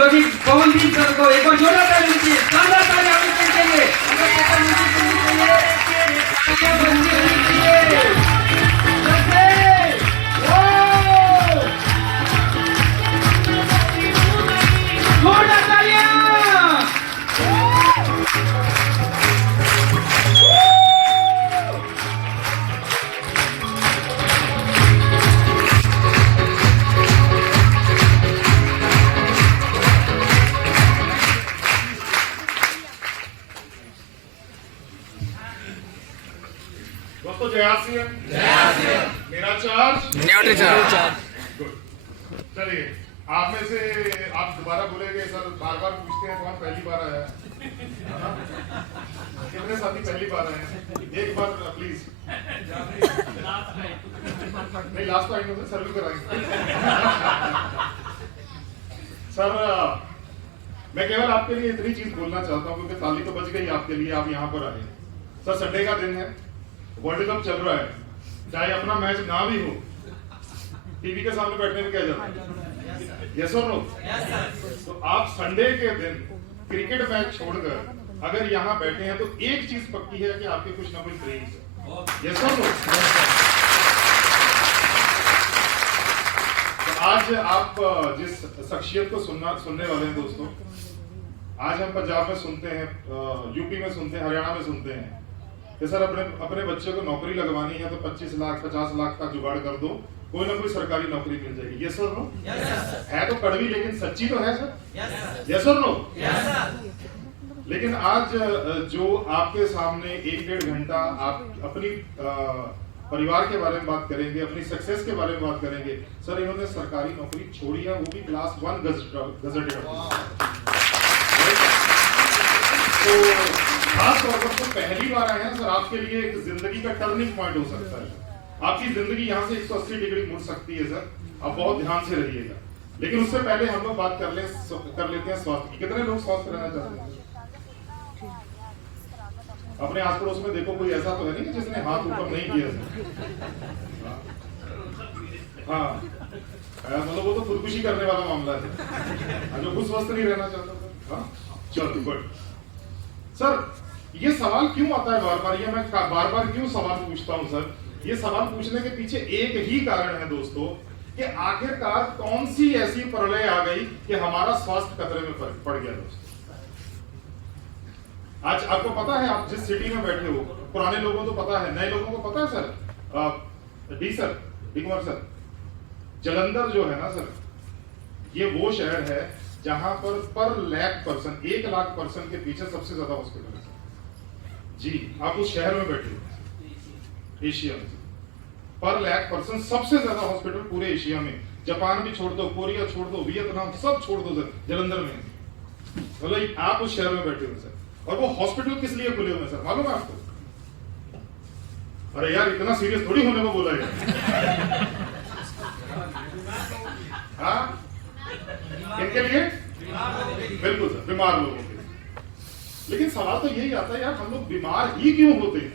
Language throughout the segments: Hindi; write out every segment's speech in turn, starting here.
जो भी पवनदीप सर को एक और जोड़ा ताली दीजिए, शानदार ताली आपके चाहिए, जोरदार तालियां। दोस्तों जय सिंह, मेरा चार्ज गुड। चलिए आप में से आप दोबारा बोलेंगे सर बार बार पूछते हैं कौन पहली बार आया है ना? कितने साथी पहली बार आए हैं? एक बार प्लीज। नहीं लास्ट टाइम से सर्वे कराएंगे सर। मैं केवल आपके लिए इतनी चीज बोलना चाहता हूँ क्योंकि ताली तो बज गई आपके लिए, आप यहाँ पर आए सर। संडे का दिन है, वर्ल्ड कप चल रहा है, चाहे अपना मैच ना भी हो, टीवी के सामने बैठने में क्या जाता है? यस और नो? तो आप संडे के दिन क्रिकेट मैच छोड़कर अगर यहाँ बैठे हैं तो एक चीज पक्की है कि आपके कुछ ना कुछ ड्रीम्स है। यस और नो? तो आज आप जिस शख्सियत को सुनने वाले हैं दोस्तों, आज हम पंजाब में सुनते हैं, यूपी में सुनते हैं, हरियाणा में सुनते हैं कि सर अपने बच्चे को नौकरी लगवानी है तो 25 लाख 50 लाख का जुगाड़ कर दो, कोई ना कोई सरकारी नौकरी मिल जाएगी। यस और नो? है तो कड़वी लेकिन सच्ची तो है सर। यस और नो? लेकिन आज जो आपके सामने 1-1.5 घंटा आप अपनी परिवार के बारे में बात करेंगे, अपनी सक्सेस के बारे में बात करेंगे, सर इन्होंने सरकारी नौकरी छोड़ी है, वो भी क्लास 1 गजेटेड। तो खास तौर पर तो पहली बार आए हैं सर, आपके लिए एक जिंदगी का टर्निंग पॉइंट हो सकता है। आपकी जिंदगी यहाँ से 180 डिग्री मुड़ सकती है सर, आप बहुत ध्यान से रहिएगा। लेकिन उससे पहले हम लोग बात कर लेते हैं स्वास्थ्य की। कितने लोग स्वस्थ रहना चाहते हैं? अपने आस पड़ोस में देखो, कोई ऐसा तो है नहीं कि जिसने हाथ ऊपर नहीं किया। हाँ मतलब वो तो खुदकुशी करने वाला मामला है, जो खुद स्वस्थ नहीं रहना चाहता था। हाँ चलो गुड। सर ये सवाल क्यों आता है बार बार, ये मैं बार बार क्यों सवाल पूछता हूं सर? ये सवाल पूछने के पीछे एक ही कारण है दोस्तों कि आखिरकार कौन सी ऐसी प्रलय आ गई कि हमारा स्वास्थ्य खतरे में पड़ गया दोस्तों। आज आपको पता है, आप जिस सिटी में बैठे हो, पुराने लोगों को पता है, नए लोगों को पता है sir. D Kumar sir, Jalandhar जो है ना सर, ये वो शहर है जहां पर लाख पर्सन, 1 लाख पर्सन के पीछे सबसे ज्यादा हॉस्पिटल है जी। आप उस शहर में बैठे हो, एशिया में पर लाख पर्सन सबसे ज्यादा हॉस्पिटल पूरे एशिया में। जापान भी छोड़ दो, कोरिया छोड़ दो, वियतनाम सब छोड़ दो सर, जलंधर में मतलब आप उस शहर में बैठे हो सर। और वो हॉस्पिटल किस लिए खुले हुए सर मालूम है आपको? अरे यार इतना सीरियस थोड़ी होने को बोला यार। हाँ किनके लिए? बिल्कुल सर, बीमार लोगों के लिए। लेकिन सवाल तो यही आता है यार, हम लोग बीमार ही क्यों होते हैं?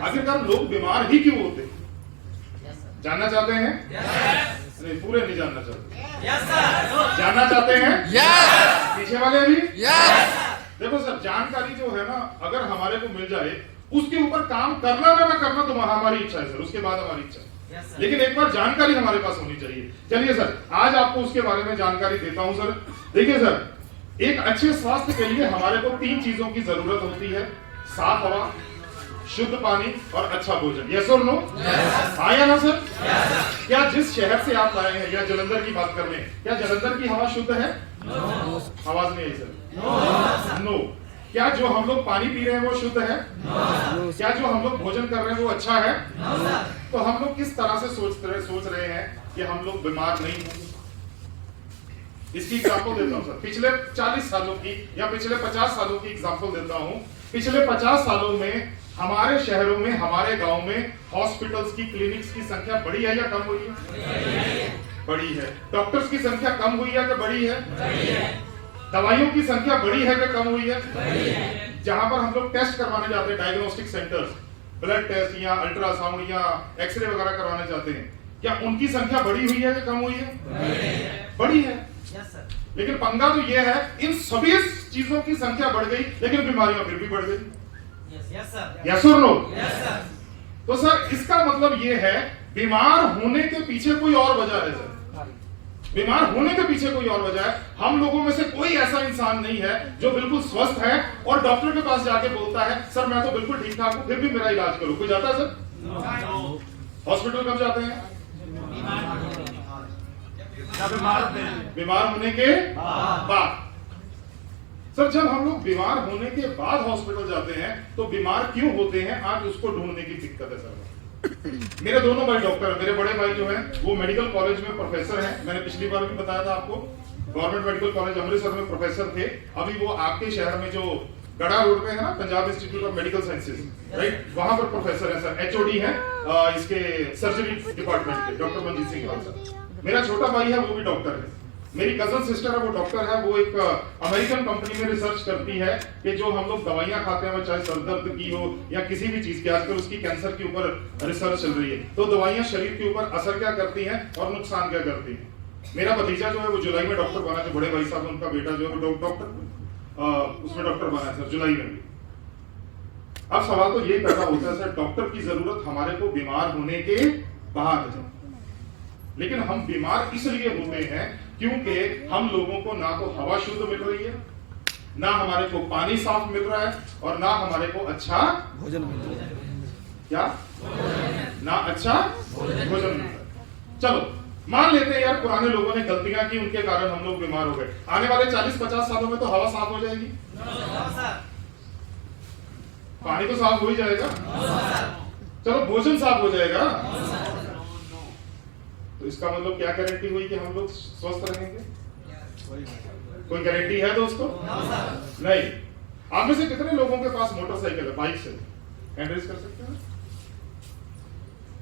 आखिरकार लोग बीमार ही क्यों होते हैं? जानना चाहते हैं? नहीं पूरे नहीं जानना चाहते। जानना चाहते हैं? पीछे वाले भी? देखो सर, जानकारी जो है ना, अगर हमारे को मिल जाए, उसके ऊपर काम करना ना करना तो हमारी इच्छा है सर, उसके बाद हमारी इच्छा है। लेकिन एक बार जानकारी हमारे पास होनी चाहिए। चलिए सर, आज आपको उसके बारे में जानकारी देता हूं सर। देखिए सर, एक अच्छे स्वास्थ्य के लिए हमारे को 3 चीजों की जरूरत होती है: साफ हवा, शुद्ध पानी और अच्छा भोजन। यस और नो? आया ना सर? क्या जिस शहर से आप आए हैं या जलंधर की बात कर रहे हैं, क्या जलंधर की हवा शुद्ध है? आवाज नहीं आई सर। नो। क्या जो हम लोग पानी पी रहे हैं वो शुद्ध है? क्या जो हम लोग भोजन कर रहे हैं वो अच्छा है? तो हम लोग किस तरह से सोच रहे हैं कि हम लोग बीमार नहीं होंगे? इसकी एग्जांपल देता हूं सर, पिछले 40 सालों की या पिछले 50 सालों की एग्जांपल देता हूं। पिछले 50 सालों में हमारे शहरों में, हमारे गांव में हॉस्पिटल्स की, क्लिनिक्स की संख्या बढ़ी है या कम हुई है? बढ़ी है। डॉक्टर्स की संख्या कम हुई है कि बढ़ी है? दवाइयों की संख्या बढ़ी है कि कम हुई है? जहां पर हम लोग टेस्ट करवाने जाते हैं, डायग्नोस्टिक सेंटर्स, ब्लड टेस्ट या अल्ट्रासाउंड या एक्सरे वगैरह करवाने जाते हैं, क्या उनकी संख्या बढ़ी हुई है कि कम हुई है? बढ़ी है। लेकिन पंगा तो ये है, इन सभी चीजों की संख्या बढ़ गई लेकिन बीमारियां फिर भी बढ़ गई। यस और नो? तो सर इसका मतलब ये है बीमार होने के पीछे कोई और वजह है। सर बीमार होने के पीछे कोई और वजह है। हम लोगों में से कोई ऐसा इंसान नहीं है जो बिल्कुल स्वस्थ है और डॉक्टर के पास जाके बोलता है सर मैं तो बिल्कुल ठीक ठाक हूं फिर भी मेरा इलाज करो। कोई जाता है सर? हॉस्पिटल कब जाते हैं? बीमार होने के बाद। सर जब हम लोग बीमार होने के बाद हॉस्पिटल जाते हैं तो बीमार क्यों होते हैं, आज उसको ढूंढने की दिक्कत है सर। मेरे दोनों भाई डॉक्टर हैं। मेरे बड़े भाई जो हैं वो मेडिकल कॉलेज में प्रोफेसर हैं। मैंने पिछली बार भी बताया था आपको, गवर्नमेंट मेडिकल कॉलेज अमृतसर में प्रोफेसर थे। अभी वो आपके शहर में जो गड़ा रोड पे है ना, Punjab institute of medical sciences, right, वहां पर प्रोफेसर है सर। एचओडी है इसके सर्जरी डिपार्टमेंट के, डॉक्टर मनजीत सिंह राव सर। मेरा छोटा भाई है वो भी डॉक्टर है। मेरी कजन सिस्टर है वो डॉक्टर है। वो एक अमेरिकन कंपनी में रिसर्च करती है कि जो हम लोग दवाइयां खाते हैं चाहे सर दर्द की हो या किसी भी चीज की, आजकल उसकी कैंसर के ऊपर रिसर्च चल रही है, तो दवाइयां शरीर के ऊपर असर क्या करती हैं और नुकसान क्या करती हैं। मेरा भतीजा जो है वो जुलाई में डॉक्टर बना, जो बड़े भाई साहब उनका बेटा जो है वो डॉक्टर उसमें डॉक्टर बना है सर, जुलाई में भी। अब सवाल तो यही पैदा होता है सर, डॉक्टर की जरूरत हमारे को बीमार होने के बाद है, लेकिन हम बीमार इसलिए होते हैं क्योंकि हम लोगों को ना तो हवा शुद्ध मिल रही है, ना हमारे को पानी साफ मिल रहा है और ना हमारे को अच्छा भोजन मिल रहा है। क्या? ना अच्छा भोजन मिल रहा है। चलो मान लेते हैं यार पुराने लोगों ने गलतियां की, उनके कारण हम लोग बीमार हो गए। आने वाले 40-50 सालों में तो हवा साफ हो जाएगी, पानी तो साफ हो ही जाएगा, चलो भोजन साफ हो जाएगा। तो इसका मतलब क्या गारंटी हुई कि हम लोग स्वस्थ रहेंगे? कोई गारंटी है दोस्तों? नहीं। आप में से कितने लोगों के पास मोटरसाइकिल है, बाइक से हैंड रेज कर सकते हैं?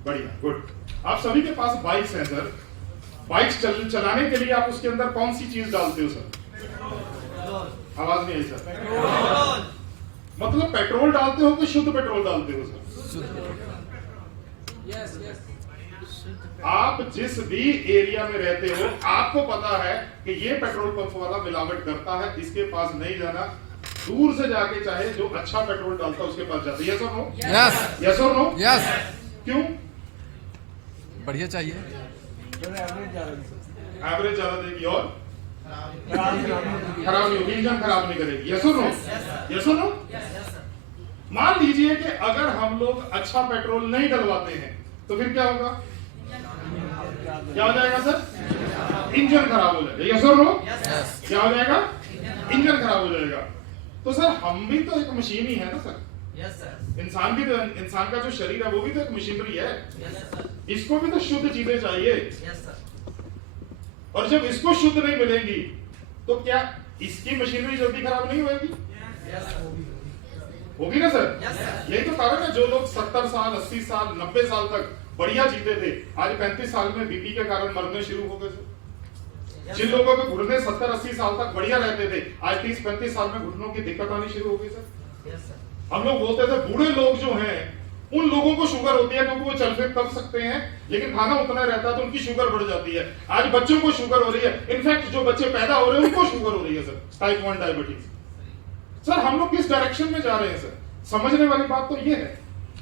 बढ़िया, गुड। आप सभी के पास बाइक्स हैं सर। बाइक चलाने के लिए आप उसके अंदर कौन सी चीज डालते हो सर? आवाज नहीं आई सर। मतलब पेट्रोल डालते हो कि शुद्ध पेट्रोल डालते हो सर? आप जिस भी एरिया में रहते हो आपको पता है कि ये पेट्रोल पंप वाला मिलावट करता है, इसके पास नहीं जाना, दूर से जाके चाहे जो अच्छा पेट्रोल डालता है उसके पास जाते। यस और नो? यस और नो? यस। क्यों? बढ़िया चाहिए, एवरेज ज्यादा देगी और खराब नहीं होगी, इंजन खराब नहीं करेगी। यस और नो? यस और नो? मान लीजिए कि अगर हम लोग अच्छा पेट्रोल नहीं डलवाते हैं तो फिर क्या होगा? क्या हो जाएगा सर? इंजन खराब हो जाएगा। यस और नो? क्या हो जाएगा? इंजन खराब हो जाएगा। तो सर हम भी तो एक मशीन ही है ना सर। Yes sir. इंसान भी तो, इंसान का जो शरीर है वो भी तो एक मशीनरी है। Yes sir. इसको भी तो शुद्ध चीजें चाहिए। Yes sir. और जब इसको शुद्ध नहीं मिलेगी तो क्या इसकी मशीनरी जल्दी खराब नहीं होगी? Yes sir. होगी ना सर? Yes sir. यही तो कारण है जो लोग 70 साल 80 साल 90 साल तक बढ़िया जीते थे, आज 35 साल में बीपी के कारण मरने शुरू हो गए सर। जिन लोगों के घुटने 70-80 साल तक बढ़िया रहते थे, आज 30-35 साल में घुटनों की दिक्कत आनी शुरू हो गई सर। हम लोग बोलते थे बूढ़े लोग जो हैं उन लोगों को शुगर होती है क्योंकि वो चल फिर कर सकते हैं, लेकिन खाना उतना रहता है तो उनकी शुगर बढ़ जाती है। आज बच्चों को शुगर हो रही है, इनफैक्ट जो बच्चे पैदा हो रहे हैं उनको शुगर हो रही है सर, टाइप 1 डायबिटीज। सर हम लोग किस डायरेक्शन में जा रहे हैं सर? समझने वाली बात तो ये है,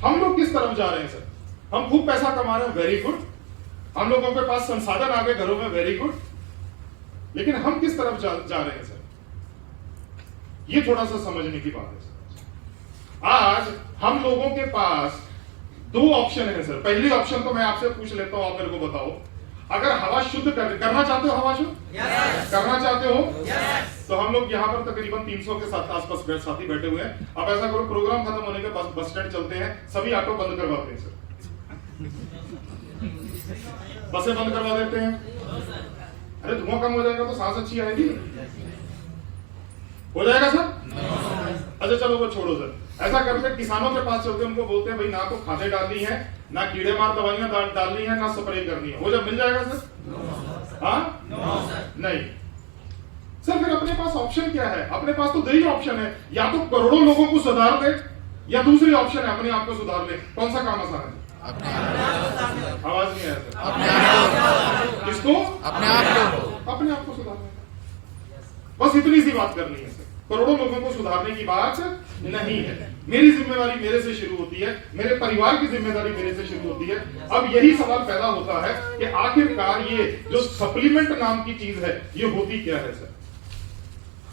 हम लोग किस तरफ जा रहे हैं सर? हम खूब पैसा कमा रहे हैं, वेरी गुड, हम लोगों के पास संसाधन आ गए घरों में, वेरी गुड, लेकिन हम किस तरफ जा रहे हैं सर? ये थोड़ा सा समझने की बात है सर। आज हम लोगों के पास 2 ऑप्शन है सर। पहली ऑप्शन तो मैं आपसे पूछ लेता हूं, आप मेरे को बताओ, अगर हवा शुद्ध करना चाहते हो, हवा शुद्ध करना चाहते हो, तो हम लोग यहाँ पर तकरीबन 300 के साथ आसपास साथी बैठे हुए हैं। अब ऐसा करो, प्रोग्राम खत्म होने के बाद बस स्टैंड चलते हैं, सभी ऑटो बंद करवाते हैं सर, बसें बंद करवा देते हैं। अरे धुआं कम हो जाएगा तो सांस अच्छी आएगी, हो जाएगा सर? अच्छा चलो वो छोड़ो सर, ऐसा करते किसानों के पास चलते, उनको बोलते हैं भाई ना तो खादें डालनी है, ना कीड़े मार दवाइयां डालनी है, ना स्प्रे करनी है, वो जब मिल जाएगा सर? हाँ नहीं सर। फिर अपने पास ऑप्शन क्या है? अपने पास तो 2 ही ऑप्शन है, या तो करोड़ों लोगों को सुधार दे, या दूसरी ऑप्शन है अपने आप को सुधार ले। कौन सा काम आसान है? आवाज नहीं आया सर। अपने आप को, किसको? अपने आप को, अपने आप को सुधारना। बस इतनी सी बात करनी है सर, करोड़ों लोगों को सुधारने की बात नहीं है। मेरी जिम्मेदारी मेरे से शुरू होती है, मेरे परिवार की जिम्मेदारी मेरे से शुरू होती है। अब यही सवाल पैदा होता है कि आखिरकार ये जो सप्लीमेंट नाम की चीज है ये होती क्या है सर।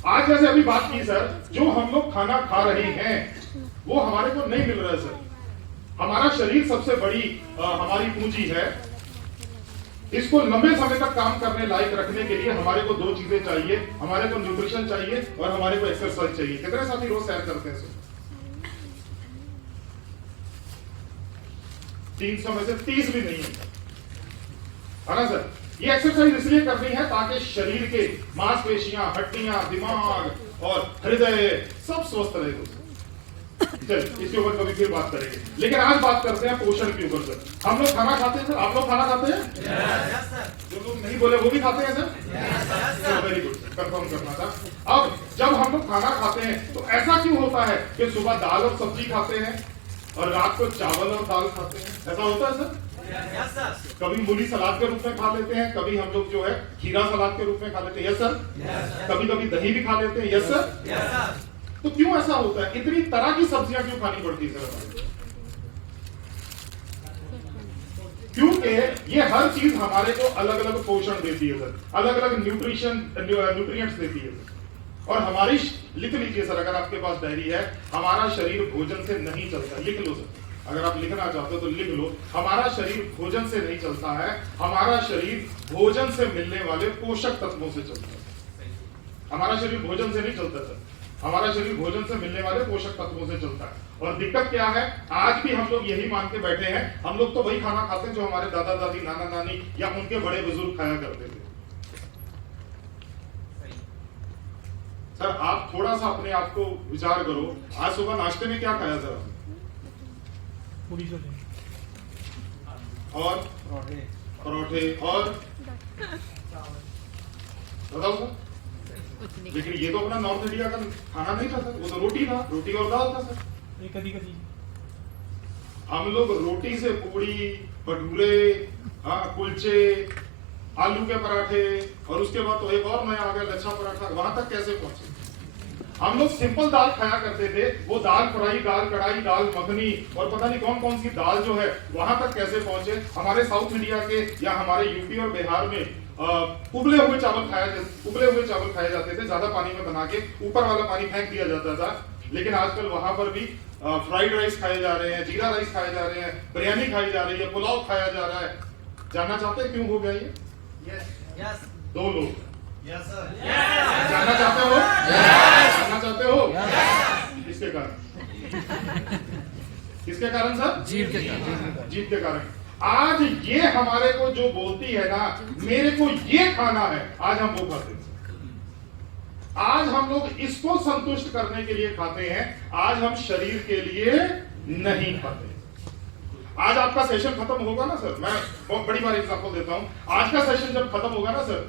आज जैसे अभी बात की सर, जो हम लोग खाना खा रहे हैं वो हमारे को नहीं मिल रहा है सर। हमारा शरीर सबसे बड़ी हमारी पूंजी है। इसको लंबे समय तक काम करने लायक रखने के लिए हमारे को दो चीजें चाहिए, हमारे को न्यूट्रिशन चाहिए और हमारे को एक्सरसाइज चाहिए। कितने साथी रोज सैर करते हैं सर? 300 में से 30 भी नहीं है ना सर। ये एक्सरसाइज इसलिए करनी है ताकि शरीर के मांसपेशियां, हड्डियां, दिमाग और हृदय सब स्वस्थ रहे। चल इसके ऊपर कभी फिर बात करेंगे, लेकिन आज बात करते हैं पोषण के ऊपर सर। हम लोग खाना खाते हैं सर, आप लोग खाना खाते हैं? Yes sir. जो लोग नहीं बोले वो भी खाते हैं सर? वेरी गुड, कंफर्म करना था। अब जब हम लोग खाना खाते हैं तो ऐसा क्यों होता है कि सुबह दाल और सब्जी खाते हैं और रात को चावल और दाल खाते हैं? ऐसा होता है सर? Yes sir. कभी मूली सलाद के रूप में खा लेते हैं, कभी हम लोग जो है खीरा सलाद के रूप में खा लेते हैं। Yes sir. कभी कभी दही भी खा लेते हैं। Yes sir. तो क्यों ऐसा होता है? इतनी तरह की सब्जियां क्यों खानी पड़ती है सर? क्योंकि ये हर चीज हमारे को अलग अलग पोषण देती है सर, अलग अलग न्यूट्रिएंट्स देती है सर। और हमारी, लिख लीजिए सर, अगर आपके पास डायरी है, हमारा शरीर भोजन से नहीं चलता। लिख लो सर, अगर आप लिखना चाहते हो तो लिख लो, हमारा शरीर भोजन से नहीं चलता है, हमारा शरीर भोजन से मिलने वाले पोषक तत्वों से चलता है। हमारा शरीर भोजन से नहीं चलता सर, हमारा शरीर भोजन से मिलने वाले पोषक तत्वों से चलता है। और दिक्कत क्या है, आज भी हम लोग यही मान के बैठे हैं, हम लोग तो वही खाना खाते हैं जो हमारे दादा दादी, नाना नानी या उनके बड़े बुजुर्ग खाया करते थे। सर आप थोड़ा सा अपने आप को विचार करो, आज सुबह नाश्ते में क्या खाया सर? पूरी छोले और परोठे और बताओ सर। लेकिन ये तो अपना नॉर्थ इंडिया का खाना नहीं था सर, वो तो रोटी था, रोटी और दाल था सर। कदी कदी हम लोग रोटी से पूड़ी, भटूरे, कुलचे, आलू के पराठे और उसके बाद तो एक और नया आ गया लच्छा पराठा, वहां तक कैसे पहुंचे? हम लोग सिंपल दाल खाया करते थे, वो दाल फ्राई, दाल कढ़ाई, दाल मखनी और पता नहीं कौन कौन सी दाल जो है वहां तक कैसे पहुंचे? हमारे साउथ इंडिया के या हमारे यूपी और बिहार में उबले हुए चावल खाए जाते थे, ज्यादा पानी में बना के ऊपर वाला पानी फेंक दिया जाता था। लेकिन आजकल वहां पर भी फ्राइड राइस खाए जा रहे हैं, जीरा राइस खाए जा रहे हैं, बिरयानी खाई जा रही है, पुलाव खाया जा रहा है। जानना चाहते हैं क्यों हो गया ये? यस। दो लोग। Yes sir. जानना चाहते हो? जानना चाहते हो? किसके कारण? किसके कारण सर? जीव के कारण। जीव के कारण। आज ये हमारे को जो बोलती है ना, मेरे को ये खाना है, आज हम वो खाते हैं। आज हम लोग इसको संतुष्ट करने के लिए खाते हैं, आज हम शरीर के लिए नहीं खाते। आज आपका सेशन खत्म होगा ना सर, मैं बहुत बड़ी बार एग्जांपल देता हूं। आज का सेशन जब खत्म होगा ना सर,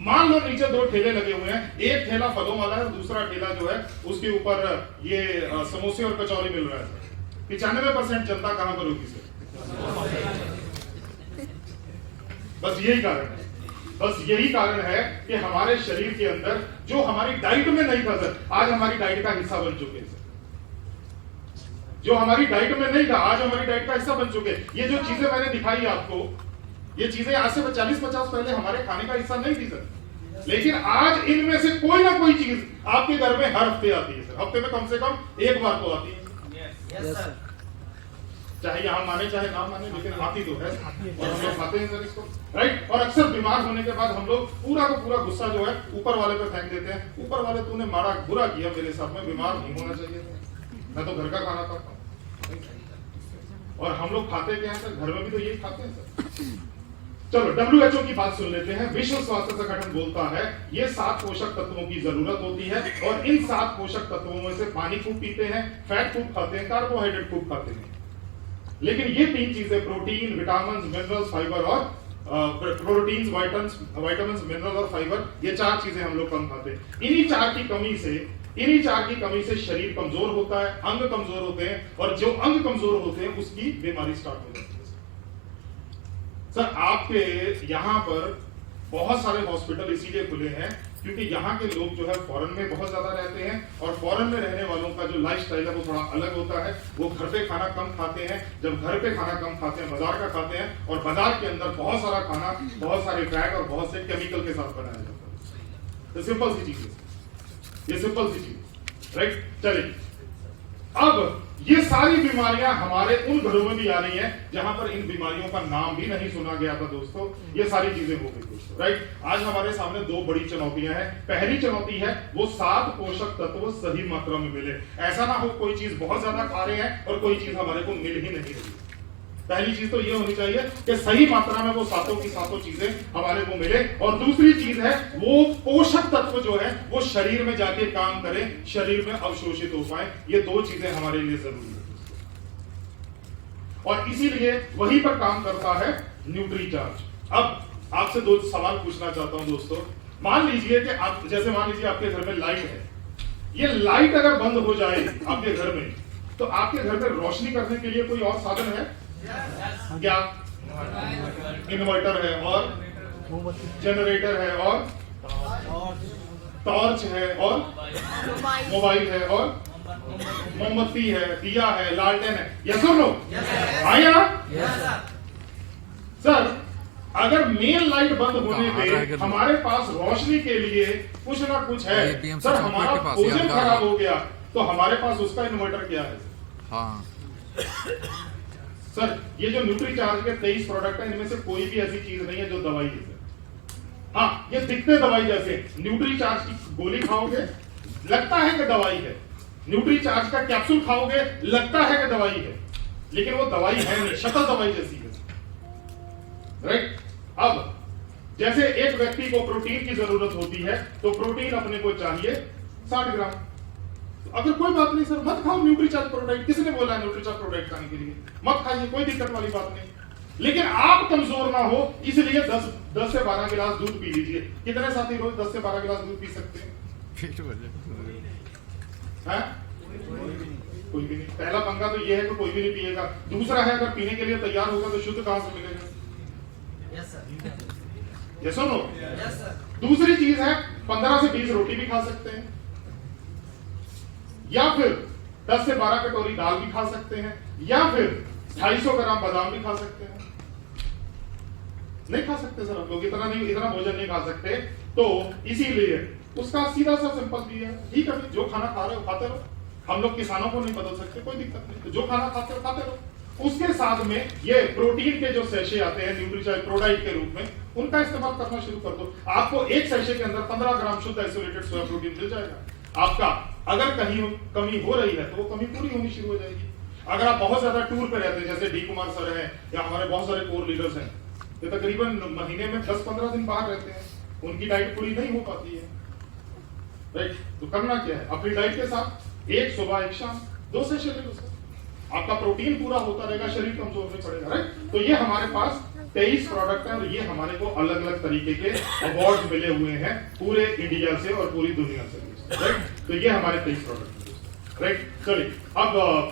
मान लो नीचे दो ठेले लगे हुए हैं, एक ठेला फलों वाला है, दूसरा ठेला जो है उसके ऊपर ये समोसे और कचौरी मिल रहा है सर। 95% जनता कहां पर होगी सर? बस यही कारण है, बस यही कारण है कि हमारे शरीर के अंदर जो हमारी डाइट में नहीं था सर, आज हमारी डाइट का हिस्सा बन चुके हैं सर। जो हमारी डाइट में नहीं था, आज हमारी डाइट का हिस्सा बन चुके हैं। ये जो चीजें मैंने दिखाई आपको, ये चीजें आज से 40-50 पहले हमारे खाने का हिस्सा नहीं थी सर, लेकिन आज इनमें से कोई ना कोई चीज आपके घर में हर हफ्ते आती है सर। हफ्ते में कम से कम एक बार तो आती है। Yes sir. चाहे यहाँ माने चाहे ना माने, लेकिन आती तो है और हम लोग खाते हैं सर इसको, राइट। और अक्सर बीमार होने के बाद हम लोग पूरा का पूरा गुस्सा जो है ऊपर वाले पे फेंक देते हैं। ऊपर वाले तूने मारा, बुरा किया मेरे साथ में, बीमार नहीं होना चाहिए था, मैं तो घर का खाना खाता हूँ। और हम लोग खाते क्या है सर? घर में भी तो यही खाते हैं सर। चलो WHO की बात सुन लेते हैं। विश्व स्वास्थ्य संगठन बोलता है ये 7 पोषक तत्वों की जरूरत होती है और इन 7 पोषक तत्वों में से पानी खूब पीते हैं, फैट खूब खाते हैं, कार्बोहाइड्रेट खूब खाते हैं। लेकिन ये 3 चीजें, प्रोटीन, विटामिन, मिनरल्स, फाइबर और प्रोटीन्स, विटामिन, मिनरल और फाइबर, ये 4 चीजें हम लोग कम खाते हैं। इन्हीं 4 की कमी से शरीर कमजोर होता है, अंग कमजोर होते हैं और जो अंग कमजोर होते हैं उसकी बीमारी स्टार्ट हो जाती है। सर आपके यहाँ पर बहुत सारे हॉस्पिटल इसीलिए खुले हैं क्योंकि यहाँ के लोग जो है फॉरेन में बहुत ज्यादा रहते हैं और फॉरेन में रहने वालों का जो लाइफस्टाइल है वो थोड़ा अलग होता है। वो घर पे खाना कम खाते हैं। जब घर पे खाना कम खाते हैं, बाजार का खाते हैं, और बाजार के अंदर बहुत सारा खाना बहुत सारे फैट और बहुत से केमिकल के साथ बनाया जाता है। तो सिंपल सी चीज है, ये सिंपल सी चीज, राइट। चलिए, अब ये सारी बीमारियां हमारे उन घरों में भी आ रही हैं जहां पर इन बीमारियों का नाम भी नहीं सुना गया था दोस्तों। ये सारी चीजें हो गई दोस्तों, राइट। आज हमारे सामने दो बड़ी चुनौतियां हैं। पहली चुनौती है वो 7 पोषक तत्व सही मात्रा में मिले। ऐसा ना हो कोई चीज बहुत ज्यादा खा रहे हैं और कोई चीज हमारे को मिल ही नहीं रही। पहली चीज तो ये होनी चाहिए कि सही मात्रा में वो सातों की सातों चीजें हमारे को मिले। और दूसरी चीज है वो पोषक तत्व जो है वो शरीर में जाके काम करे, शरीर में अवशोषित हो पाए। ये दो चीजें हमारे लिए जरूरी है और इसीलिए वहीं पर काम करता है न्यूट्रीचार्ज। अब आपसे दो सवाल पूछना चाहता हूं दोस्तों। मान लीजिए कि आप, जैसे मान लीजिए आपके घर में लाइट है, ये लाइट अगर बंद हो जाए आपके घर में, तो आपके घर में रोशनी करने के लिए कोई और साधन है क्या? इन्वर्टर है और जनरेटर है और टॉर्च है और मोबाइल है और मोमबत्ती है, दिया है, लालटेन है। यस और नो? आया सर, अगर मेन लाइट बंद होने पे हमारे पास रोशनी के लिए कुछ ना कुछ है, सर हमारा भोजन खराब हो गया तो हमारे पास उसका इन्वर्टर क्या है? हाँ सर, ये जो न्यूट्रीचार्ज के 23 प्रोडक्ट है, इनमें से कोई भी ऐसी चीज नहीं है जो दवाई है। हाँ, ये दिखते दवाई जैसे। न्यूट्रीचार्ज की गोली खाओगे लगता है कि दवाई है, न्यूट्रीचार्ज का कैप्सूल खाओगे लगता है कि दवाई है, लेकिन वो दवाई है नहीं, शक्ल दवाई जैसी है, राइट। अब जैसे एक व्यक्ति को प्रोटीन की जरूरत होती है तो प्रोटीन अपने को चाहिए 60 ग्राम। अगर कोई बात नहीं सर, मत खाओ न्यूट्रीचार्ज प्रोडक्ट, किसने बोला न्यूट्रीचार्ज प्रोडक्ट खाने के लिए? मत खाइए, कोई दिक्कत वाली बात नहीं। लेकिन आप कमजोर ना हो इसलिए 10 से 12 गिलास दूध पी लीजिए। कितने साथी रोज 10 से 12 गिलास दूध पी सकते हैं? कोई भी नहीं। पहला पंगा तो ये है कि कोई भी नहीं पिएगा। दूसरा है, अगर पीने के लिए तैयार होगा तो शुद्ध कहां से मिलेगा? यस और नो? दूसरी चीज है, 15 से 20 रोटी भी खा सकते हैं, या फिर 10 से 12 कटोरी दाल भी खा सकते हैं, या फिर 250 ग्राम बादाम भी खा सकते हैं। नहीं खा सकते सर, आप लोग इतना भोजन नहीं खा सकते। तो इसीलिए उसका सीधा सा सिंपल भी है, ठीक है, जो खाना खा रहे हो खाते रहो। हम लोग किसानों को नहीं बदल सकते, कोई दिक्कत नहीं, तो जो खाना खाते हो खाते रहो। उसके साथ में ये प्रोटीन के जो सैशे आते हैं न्यूट्रीचार्ज प्रोडाइट के रूप में, उनका इस्तेमाल करना शुरू कर दो। आपको एक सैशे के अंदर 15 ग्राम शुद्ध आइसोलेटेड सोया प्रोटीन मिल जाएगा। आपका अगर कहीं कमी हो रही है तो वो कमी पूरी होनी शुरू हो जाएगी। अगर आप बहुत ज्यादा टूर पे रहते हैं, जैसे डी कुमार सर हैं या हमारे बहुत सारे कोर लीडर्स हैं, तो तकरीबन महीने में 10-15 दिन बाहर रहते हैं, उनकी डाइट पूरी नहीं हो पाती है, राइट। तो करना क्या है, अपनी डाइट के साथ एक सुबह एक शाम 2 सेशन ले लो सर, आपका प्रोटीन पूरा होता रहेगा, शरीर कमजोर नहीं पड़ेगा, राइट। तो ये हमारे पास 23 प्रोडक्ट है और ये हमारे को अलग अलग तरीके के अवार्ड मिले हुए हैं पूरे इंडिया से और पूरी दुनिया से, राइट। तो ये हमारे 23 प्रोडक्ट, राइट। चलिए, अब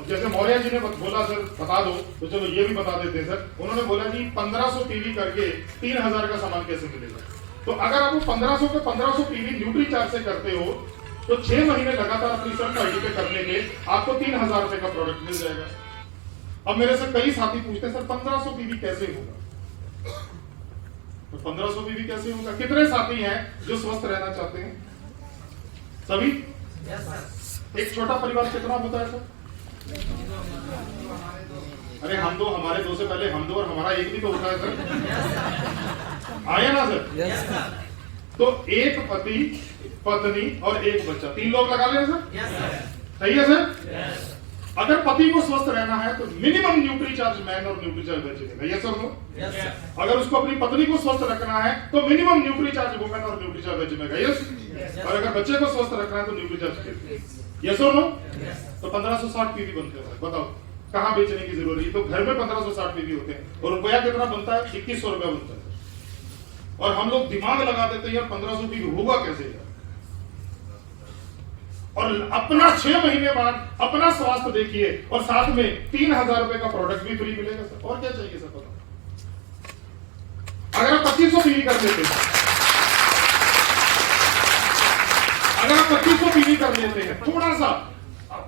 जैसे मौर्य जी ने बोला सर बता दो, तो चलो ये भी बता देते हैं सर। उन्होंने बोला जी 1500 पीवी करके 3000 का सामान कैसे मिलेगा? तो अगर आप 1500 पे 1500 पीवी न्यूट्रीचार्ज से करते हो तो 6 महीने लगातार अपनी सर्च आईडी पे करने के आपको 3000 रुपए का प्रोडक्ट मिल जाएगा। अब मेरे से कई साथी पूछते हैं सर 1500 पीवी कैसे होगा? तो 1500 पीवी कैसे होगा? कितने साथी हैं जो स्वस्थ रहना चाहते हैं? सभी? एक छोटा परिवार कितना होता है सर? अरे हम दो, हमारे 2 से पहले हम दो और हमारा एक भी तो होता है सर। आया ना सर? तो एक पति पत्नी और एक बच्चा, 3 लोग लगा लें सर। सही है सर? अगर पति को स्वस्थ रहना है तो मिनिमम न्यूट्रीचार्ज मैन और न्यूट्रीचार्ज वेजिटेबल, यस और नो? अगर उसको अपनी पत्नी को स्वस्थ रखना है तो मिनिमम न्यूट्रीचार्ज वुमेन और न्यूट्रीचार्ज वेजिटेबल, यस। और अगर बच्चे को स्वस्थ रखना है तो न्यूट्रीचार्ज, यस और नो? तो 1560 पीवी बनते हैं, बताओ कहां बेचने की जरूरत है? तो घर में 1560 पीवी होते हैं और रुपया कितना बनता है? 2100 रुपया बनता है। और हम लोग दिमाग लगा देते हैं यार 1500 पीवी होगा कैसे यार, और अपना 6 महीने बाद अपना स्वास्थ्य देखिए और साथ में 3000 रुपए का प्रोडक्ट भी फ्री मिलेगा सर। और क्या चाहिए सर? बताओ, अगर आप 2500 पीवी कर देते अगर आप 2500 पीवी कर लेते हैं, थोड़ा सा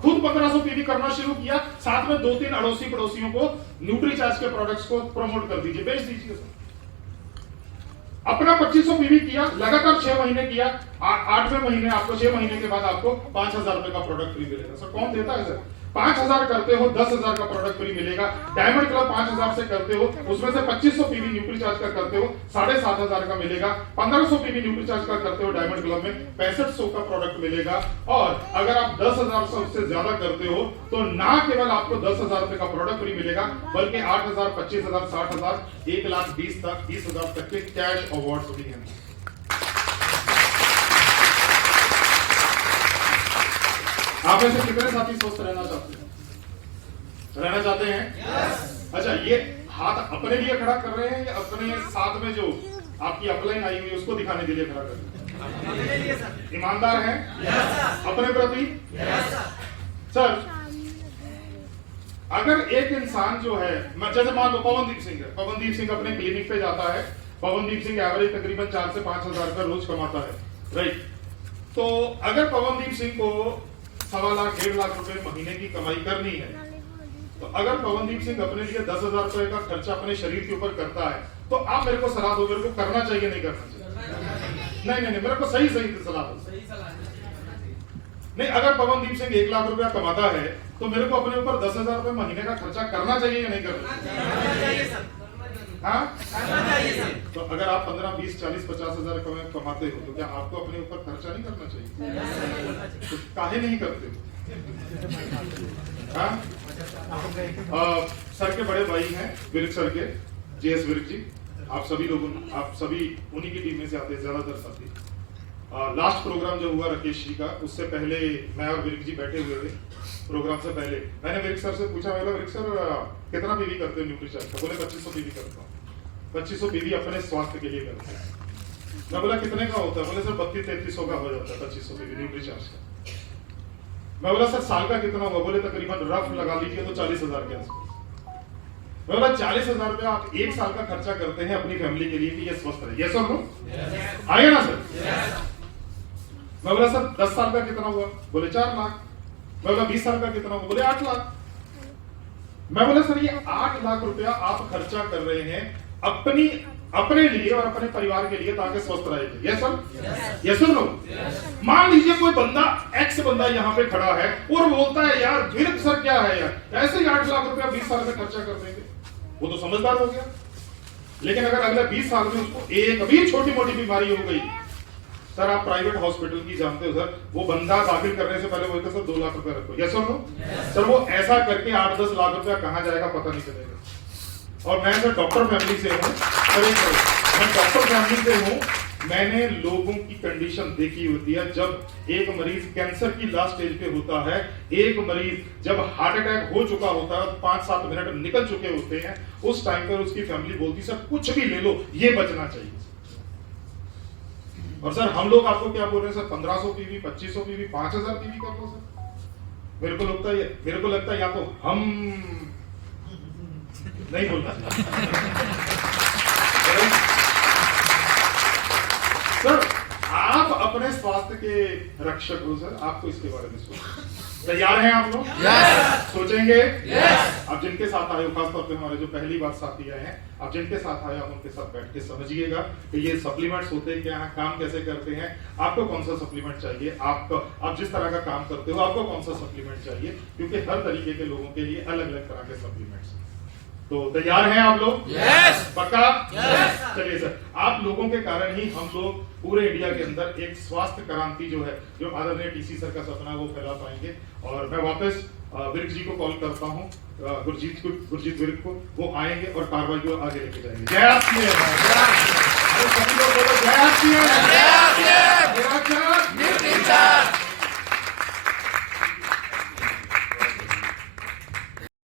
खुद 1500 पीवी करना शुरू किया, साथ में 2-3 अड़ोसी पड़ोसियों को न्यूट्रीचार्ज के प्रोडक्ट्स को प्रमोट कर दीजिए, बेच दीजिए सर। अपना 2500 पीवी किया, लगातार 6 महीने किया, 8वें महीने आपको 6 महीने के बाद आपको 5000 रुपए का प्रोडक्ट फ्री मिलेगा। सर कौन देता है सर? 5000 करते हो 10,000 का प्रोडक्ट फ्री मिलेगा। डायमंड क्लब 5000 से करते हो, उसमें से 2500 पीवी न्यूट्रीचार्ज का करते हो 7500 का मिलेगा। 1500 पीवी न्यूट्रीचार्ज का करते हो डायमंड क्लब में 6500 का प्रोडक्ट मिलेगा। और अगर आप 10,000 से उससे ज्यादा करते हो तो ना केवल आपको 10,000 रुपए का प्रोडक्ट फ्री मिलेगा, बल्कि 8,000, 25,000, 60,000, 1,20,000 तक 30,000 तक के कैश अवार्ड्स भी हैं। आप में से कितने साथी स्वस्थ रहना चाहते हैं? रहना चाहते हैं? yes. अच्छा, ये हाथ अपने लिए खड़ा कर रहे हैं या अपने साथ में जो आपकी अपलाइन आई हुई है उसको दिखाने के लिए खड़ा कर रहे हैं? ईमानदार हैं? yes. अपने प्रति? yes. सर, अगर एक इंसान जो है, जैसे मान लो पवनदीप सिंह है, पवनदीप सिंह अपने क्लिनिक पे जाता है, पवनदीप सिंह एवरेज तकरीबन 4 से 5,000 रुपए रोज कमाता है, राइट? तो अगर पवनदीप सिंह को 1.25 लाख 1.5 लाख रुपए महीने की कमाई करनी है, तो अगर पवनदीप सिंह अपने लिए 10,000 रुपए का खर्चा अपने शरीर के ऊपर करता है, तो आप मेरे को सलाह दो, मेरे को करना चाहिए नहीं करना चाहिए? नहीं, मेरे को सही सलाह दो। नहीं, अगर पवनदीप सिंह 1 लाख रुपया कमाता है तो मेरे को अपने ऊपर 10,000 रुपए महीने का खर्चा करना चाहिए या नहीं करना चाहिए? हाँ? तो अगर आप 15, 20, 40, 50,000 कमाते हो तो क्या आपको अपने ऊपर खर्चा नहीं करना चाहिए? तो काहे नहीं करते हो? हाँ? सर के बड़े भाई हैं विर्क सर के, JS विर्क जी, आप सभी उन्हीं की टीम में से आते हैं ज्यादातर साथी। लास्ट प्रोग्राम जो हुआ राकेश जी का, उससे पहले मैं और विर्क जी बैठे हुए थे। प्रोग्राम से पहले मैंने विर्क सर से पूछा, मैं बोला विर्क सर कितना पीवी करते हैं न्यूट्रीचार्ज का? बोले 2500 पीवी करता हूँ। 2500 पीवी अपने स्वास्थ्य के लिए करते हैं। मैं बोला कितने का होता है? बोले सर 3200-3300 का हो जाता है 2500 पीवी न्यूट्रीचार्ज का। मैं बोला सर साल का कितना होगा? बोले तकरीबन रफ लगा लीजिए तो 40,000 के आसपास। मैं बोला 40,000 रुपया आप 1 साल का खर्चा करते हैं अपनी फैमिली के लिए कि ये स्वस्थ रहे, यस और नो? आएगा ना सर? मैं बोला सर 10 साल का कितना हुआ? बोले 4 लाख। मैं बोला 20 साल का कितना हुआ? बोले 8 लाख। मैं बोला सर ये 8 लाख रुपया आप खर्चा कर रहे हैं अपने लिए और अपने परिवार के लिए ताकि स्वस्थ रहेंगे, यस सर? यस और नो? मान लीजिए कोई बंदा एक्स बंदा यहाँ पे खड़ा है और बोलता है यार विर्क सर क्या है यार, ऐसे ही 8 लाख रुपया 20 साल में खर्चा कर देंगे, वो तो समझदार हो गया। लेकिन अगर अगले 20 साल में उसको एक भी छोटी मोटी बीमारी हो गई, सर आप प्राइवेट हॉस्पिटल की जानते हो सर, वो बंदा दाखिल करने से पहले बोलते सर 2 लाख रुपया रखो, यस और नो? सर वो ऐसा करके 8-10 लाख रुपया कहाँ जाएगा पता नहीं चलेगा। और मैं सर डॉक्टर फैमिली से हूँ, मैं डॉक्टर फैमिली से हूँ, मैंने लोगों की कंडीशन देखी होती है। जब एक मरीज कैंसर की लास्ट स्टेज पे होता है, एक मरीज जब हार्ट अटैक हो चुका होता है, 5-7 मिनट निकल चुके होते हैं, उस टाइम पर उसकी फैमिली बोलती सर कुछ भी ले लो ये बचना चाहिए। और सर हम लोग आपको क्या बोल रहे हैं सर 1500 पीवी, 2500 पीवी, 5000 पीवी कर लो सर। मेरे को लगता है या तो हम नहीं बोलना सर, आप अपने स्वास्थ्य के रक्षक हो सर, आपको इसके बारे में सोचना। तैयार हैं आप लोग? yes. सोचेंगे? yes. अब जिनके साथ आए हो, खासतौर पे हमारे जो पहली बार साथी आए हैं, अब जिनके साथ आए आप उनके साथ बैठ के समझिएगा कि ये सप्लीमेंट्स होते क्या हैं, काम कैसे करते हैं, आपको कौन सा सप्लीमेंट चाहिए, आप जिस तरह का काम करते हो आपको कौन सा सप्लीमेंट चाहिए, क्योंकि हर तरीके के लोगों के लिए अलग अलग तरह के सप्लीमेंट्स। तो तैयार हैं आप लोग? yes. पक्का? yes. चलिए सर, आप लोगों के कारण ही हम लोग पूरे इंडिया के अंदर एक स्वास्थ्य क्रांति जो है, जो आदरणीय TC सर का सपना वो फैला पाएंगे। और मैं वापस विर्क जी को कॉल करता हूँ, गुरजीत विर्क को, वो आएंगे और कार्रवाई को आगे लेके जाएंगे। जय आपकी है।